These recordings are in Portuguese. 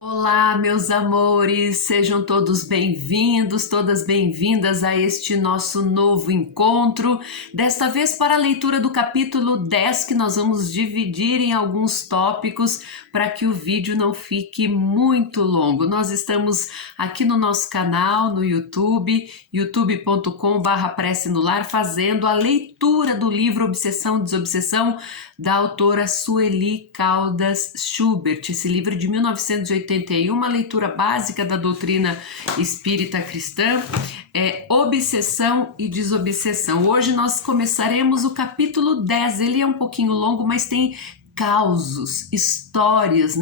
Olá, meus amores, sejam todos bem-vindos, todas bem-vindas a este nosso novo encontro. Desta vez para a leitura do capítulo 10, que nós vamos dividir em alguns tópicos para que o vídeo não fique muito longo. Nós estamos aqui no nosso canal, no YouTube, youtube.com/prece no lar, fazendo a leitura do livro Obsessão e Desobsessão, da autora Sueli Caldas Schubert. Esse livro de 1981, uma leitura básica da doutrina espírita cristã, Obsessão e Desobsessão. Hoje nós começaremos o capítulo 10, ele é um pouquinho longo, mas tem causos, histórias,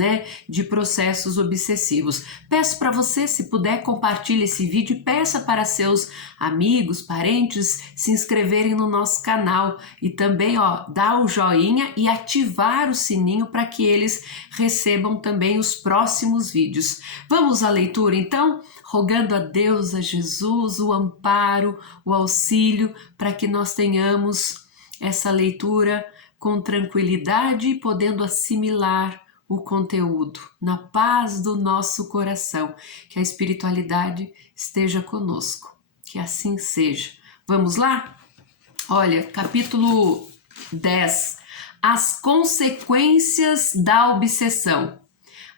de processos obsessivos. Peço para você, se puder, compartilhe esse vídeo e peça para seus amigos, parentes se inscreverem no nosso canal e também, dar o joinha e ativar o sininho para que eles recebam também os próximos vídeos. Vamos à leitura então, rogando a Deus, a Jesus, o amparo, o auxílio para que nós tenhamos essa leitura com tranquilidade e podendo assimilar o conteúdo na paz do nosso coração. Que a espiritualidade esteja conosco, que assim seja. Vamos lá? Olha, capítulo 10, as consequências da obsessão.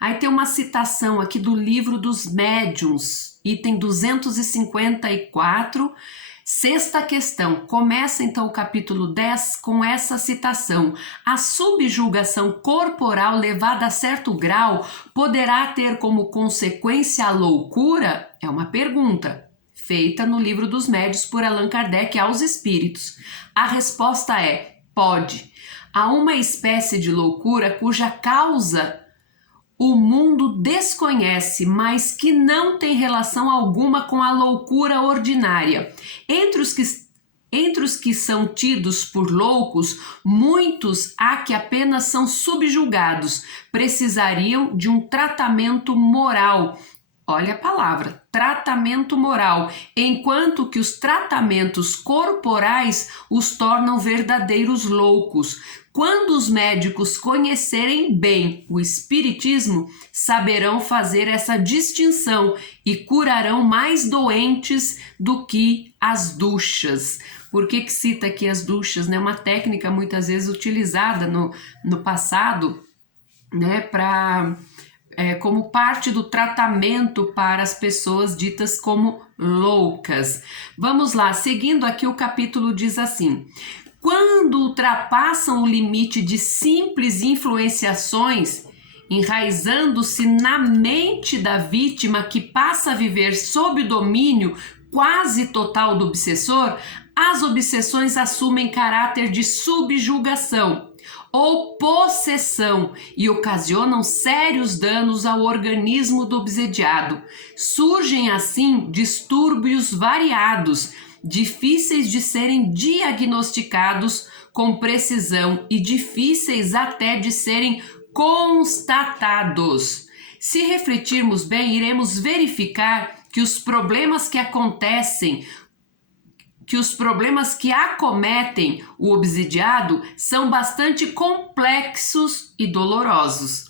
Aí tem uma citação aqui do Livro dos Médiuns, item 254, sexta questão. Começa então o capítulo 10 com essa citação: a subjugação corporal levada a certo grau poderá ter como consequência a loucura? É uma pergunta feita no Livro dos Médiuns por Allan Kardec aos espíritos. A resposta é: pode. Há uma espécie de loucura cuja causa o mundo desconhece, mas que não tem relação alguma com a loucura ordinária. Entre os que são tidos por loucos, muitos há que apenas são subjugados, precisariam de um tratamento moral. Olha a palavra, tratamento moral, enquanto que os tratamentos corporais os tornam verdadeiros loucos. Quando os médicos conhecerem bem o espiritismo, saberão fazer essa distinção e curarão mais doentes do que as duchas. Por que cita aqui as duchas? Uma técnica muitas vezes utilizada no passado, como parte do tratamento para as pessoas ditas como loucas. Vamos lá, seguindo aqui o capítulo diz assim: quando ultrapassam o limite de simples influenciações, enraizando-se na mente da vítima que passa a viver sob o domínio quase total do obsessor, as obsessões assumem caráter de subjugação ou possessão e ocasionam sérios danos ao organismo do obsediado. Surgem assim distúrbios variados, difíceis de serem diagnosticados com precisão e difíceis até de serem constatados. Se refletirmos bem, iremos verificar que os problemas que acometem o obsidiado são bastante complexos e dolorosos.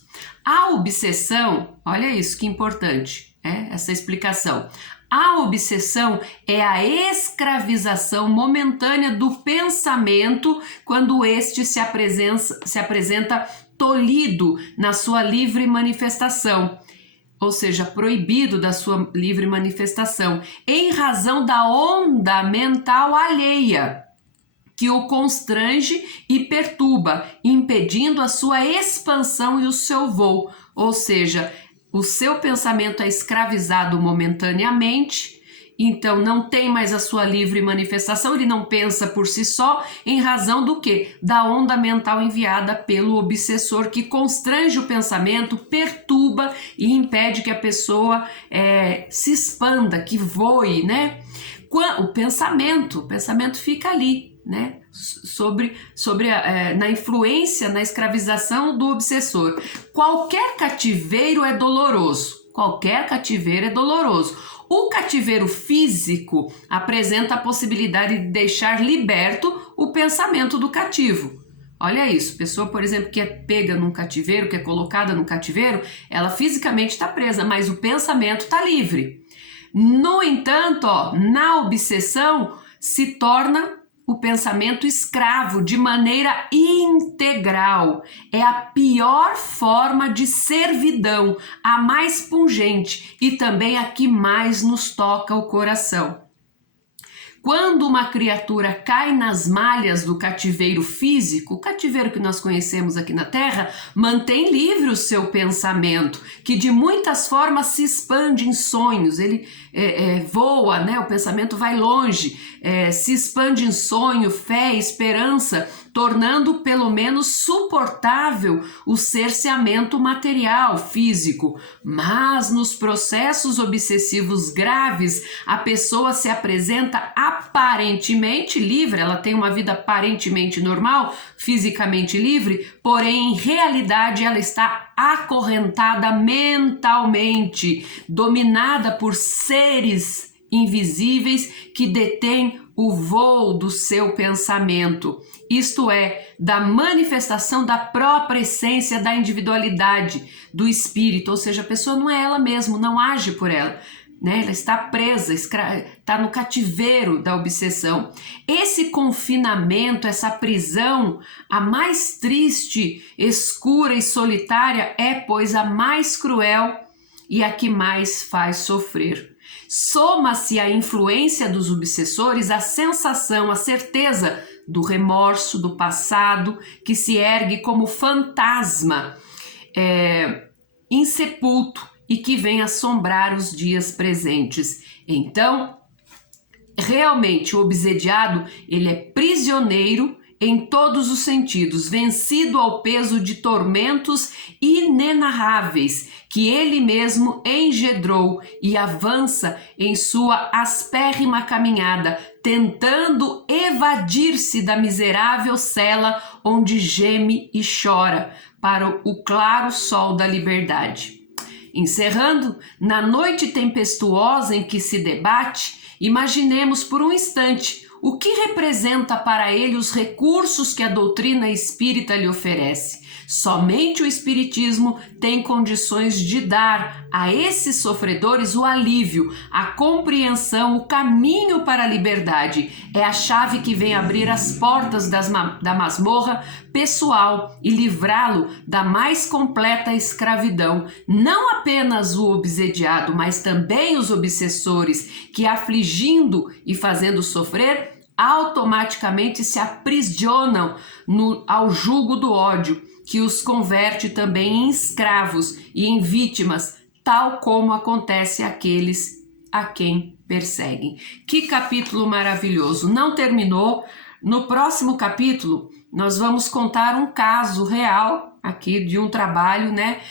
A obsessão, olha isso que importante, essa explicação. A obsessão é a escravização momentânea do pensamento quando este se apresenta tolhido na sua livre manifestação, ou seja, proibido da sua livre manifestação, em razão da onda mental alheia, que o constrange e perturba, impedindo a sua expansão e o seu voo, ou seja, o seu pensamento é escravizado momentaneamente, então não tem mais a sua livre manifestação, ele não pensa por si só, em razão do quê? Da onda mental enviada pelo obsessor, que constrange o pensamento, perturba e impede que a pessoa se expanda, que voe, O pensamento fica ali, na influência, na escravização do obsessor. Qualquer cativeiro é doloroso. O cativeiro físico apresenta a possibilidade de deixar liberto o pensamento do cativo. Olha isso, pessoa, por exemplo, que é pega num cativeiro, que é colocada no cativeiro, ela fisicamente está presa, mas o pensamento está livre. No entanto, ó, na obsessão se torna o pensamento escravo de maneira integral. É a pior forma de servidão, a mais pungente e também a que mais nos toca o coração. Quando uma criatura cai nas malhas do cativeiro físico, o cativeiro que nós conhecemos aqui na Terra, mantém livre o seu pensamento, que de muitas formas se expande em sonhos, ele voa, né? O pensamento vai longe, se expande em sonho, fé, esperança, tornando pelo menos suportável o cerceamento material, físico. Mas nos processos obsessivos graves, a pessoa se apresenta aparentemente livre, ela tem uma vida aparentemente normal, fisicamente livre, porém em realidade ela está acorrentada mentalmente, dominada por seres invisíveis que detêm o voo do seu pensamento, isto é, da manifestação da própria essência da individualidade do espírito, ou seja, a pessoa não é ela mesma, não age por ela, né? Ela está presa, está no cativeiro da obsessão. Esse confinamento, essa prisão, a mais triste, escura e solitária é, pois, a mais cruel e a que mais faz sofrer. Soma-se à influência dos obsessores a sensação, a certeza do remorso, do passado, que se ergue como fantasma insepulto e que vem assombrar os dias presentes. Então, realmente, o obsediado, ele é prisioneiro em todos os sentidos, vencido ao peso de tormentos inenarráveis que ele mesmo engendrou e avança em sua aspérrima caminhada, tentando evadir-se da miserável cela onde geme e chora para o claro sol da liberdade. Encerrando, na noite tempestuosa em que se debate, imaginemos por um instante o que representa para ele os recursos que a doutrina espírita lhe oferece. Somente o Espiritismo tem condições de dar a esses sofredores o alívio, a compreensão, o caminho para a liberdade. É a chave que vem abrir as portas da masmorra pessoal e livrá-lo da mais completa escravidão. Não apenas o obsediado, mas também os obsessores que, afligindo e fazendo sofrer, automaticamente se aprisionam ao jugo do ódio, que os converte também em escravos e em vítimas, tal como acontece àqueles a quem perseguem. Que capítulo maravilhoso! Não terminou. No próximo capítulo, nós vamos contar um caso real aqui de um trabalho, né,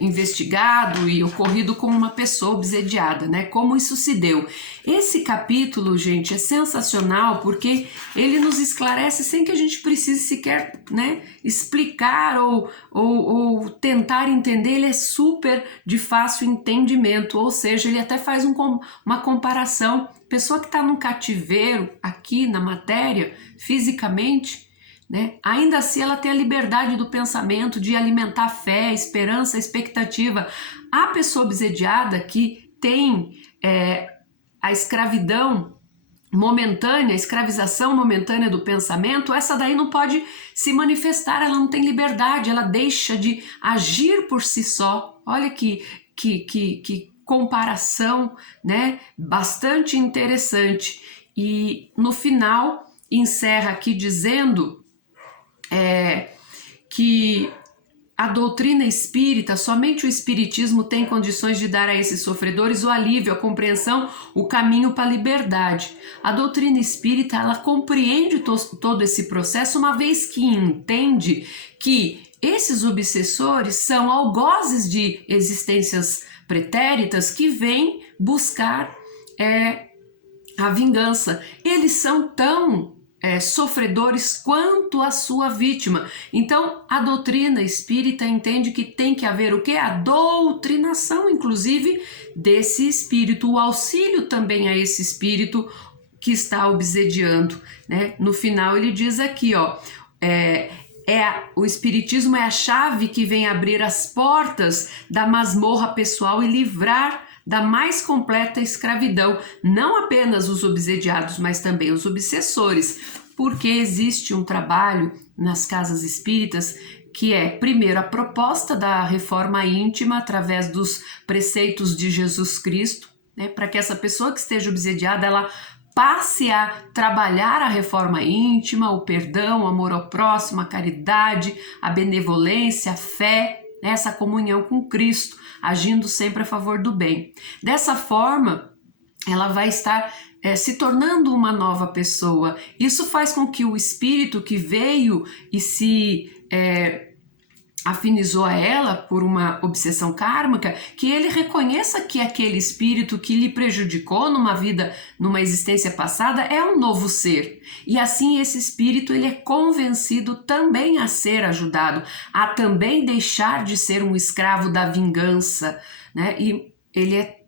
investigado e ocorrido com uma pessoa obsediada, né? Como isso se deu. Esse capítulo, gente, é sensacional porque ele nos esclarece sem que a gente precise sequer, né, explicar ou tentar entender. Ele é super de fácil entendimento, ou seja, ele até faz uma comparação. Pessoa que está num cativeiro aqui na matéria, fisicamente, né? Ainda assim ela tem a liberdade do pensamento, de alimentar fé, esperança, expectativa. A pessoa obsediada que tem a escravidão momentânea, a escravização momentânea do pensamento, essa daí não pode se manifestar, ela não tem liberdade, ela deixa de agir por si só. Olha que comparação, né? Bastante interessante. E no final encerra aqui dizendo que a doutrina espírita, somente o espiritismo tem condições de dar a esses sofredores o alívio, a compreensão, o caminho para a liberdade. A doutrina espírita, ela compreende todo esse processo, uma vez que entende que esses obsessores são algozes de existências pretéritas que vêm buscar a vingança. Eles são tão sofredores quanto a sua vítima. Então, a doutrina espírita entende que tem que haver o quê? A doutrinação, inclusive, desse espírito, o auxílio também a esse espírito que está obsediando, né? No final ele diz aqui, ó, o espiritismo é a chave que vem abrir as portas da masmorra pessoal e livrar da mais completa escravidão, não apenas os obsediados, mas também os obsessores, porque existe um trabalho nas casas espíritas que é, primeiro, a proposta da reforma íntima através dos preceitos de Jesus Cristo, né, para que essa pessoa que esteja obsediada, ela passe a trabalhar a reforma íntima, o perdão, o amor ao próximo, a caridade, a benevolência, a fé, né, essa comunhão com Cristo, agindo sempre a favor do bem. Dessa forma, ela vai estar se tornando uma nova pessoa. Isso faz com que o espírito que veio e se afinizou a ela por uma obsessão kármica, que ele reconheça que aquele espírito que lhe prejudicou numa existência passada é um novo ser. E assim esse espírito ele é convencido também a ser ajudado, a também deixar de ser um escravo da vingança, né? E ele é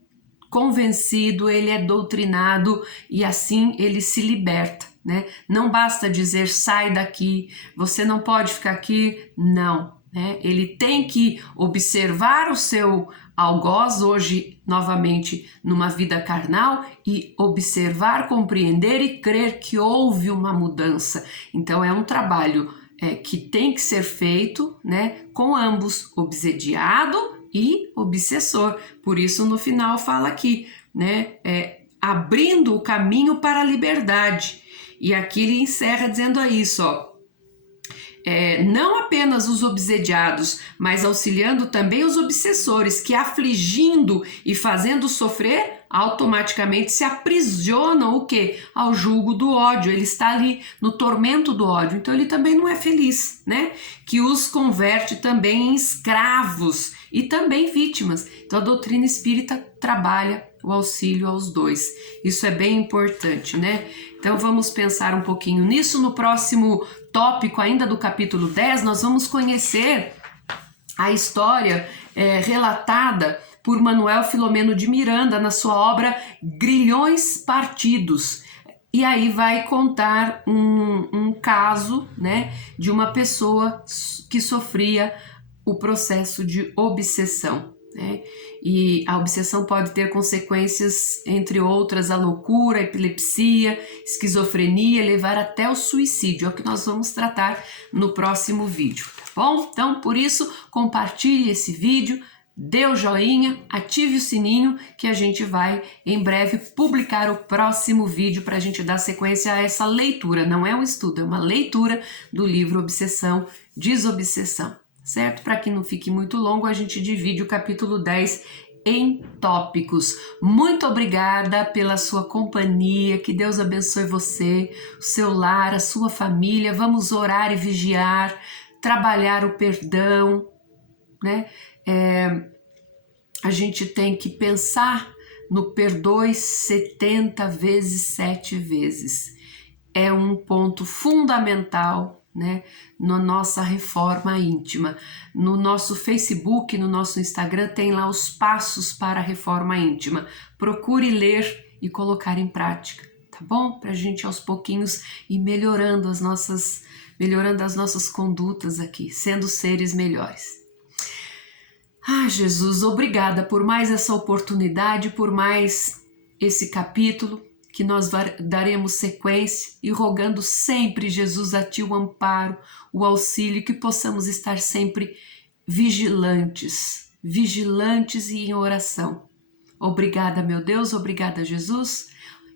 convencido, ele é doutrinado e assim ele se liberta, né? Não basta dizer sai daqui, você não pode ficar aqui, não. Ele tem que observar o seu algoz, hoje novamente numa vida carnal, e observar, compreender e crer que houve uma mudança. Então é um trabalho que tem que ser feito, né, com ambos, obsediado e obsessor. Por isso no final fala aqui, né, abrindo o caminho para a liberdade. E aqui ele encerra dizendo isso, ó. Não apenas os obsediados, mas auxiliando também os obsessores, que afligindo e fazendo sofrer, automaticamente se aprisionam o quê? Ao jugo do ódio. Ele está ali no tormento do ódio, então ele também não é feliz, né? Que os converte também em escravos e também vítimas. Então a doutrina espírita trabalha o auxílio aos dois. Isso é bem importante, né? Então vamos pensar um pouquinho nisso. No próximo tópico ainda do capítulo 10, nós vamos conhecer a história relatada por Manuel Filomeno de Miranda na sua obra Grilhões Partidos. E aí vai contar um caso, né, de uma pessoa que sofria o processo de obsessão, né? E a obsessão pode ter consequências, entre outras, a loucura, a epilepsia, esquizofrenia, levar até o suicídio. É o que nós vamos tratar no próximo vídeo, tá bom? Então, por isso, compartilhe esse vídeo, dê o joinha, ative o sininho, que a gente vai, em breve, publicar o próximo vídeo para a gente dar sequência a essa leitura. Não é um estudo, é uma leitura do livro Obsessão, Desobsessão. Certo? Para que não fique muito longo, a gente divide o capítulo 10 em tópicos. Muito obrigada pela sua companhia, que Deus abençoe você, o seu lar, a sua família. Vamos orar e vigiar, trabalhar o perdão, né? A gente tem que pensar no perdoe 70 vezes 7 vezes. É um ponto fundamental, né, na nossa reforma íntima. No nosso Facebook, no nosso Instagram, tem lá os passos para a reforma íntima. Procure ler e colocar em prática, tá bom? Para a gente aos pouquinhos ir melhorando as nossas condutas aqui, sendo seres melhores. Jesus, obrigada por mais essa oportunidade, por mais esse capítulo, que nós daremos sequência e rogando sempre, Jesus, a Ti o amparo, o auxílio, que possamos estar sempre vigilantes e em oração. Obrigada, meu Deus, obrigada, Jesus.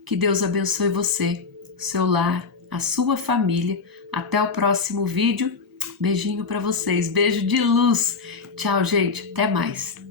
Que Deus abençoe você, seu lar, a sua família. Até o próximo vídeo. Beijinho para vocês, beijo de luz. Tchau, gente, até mais.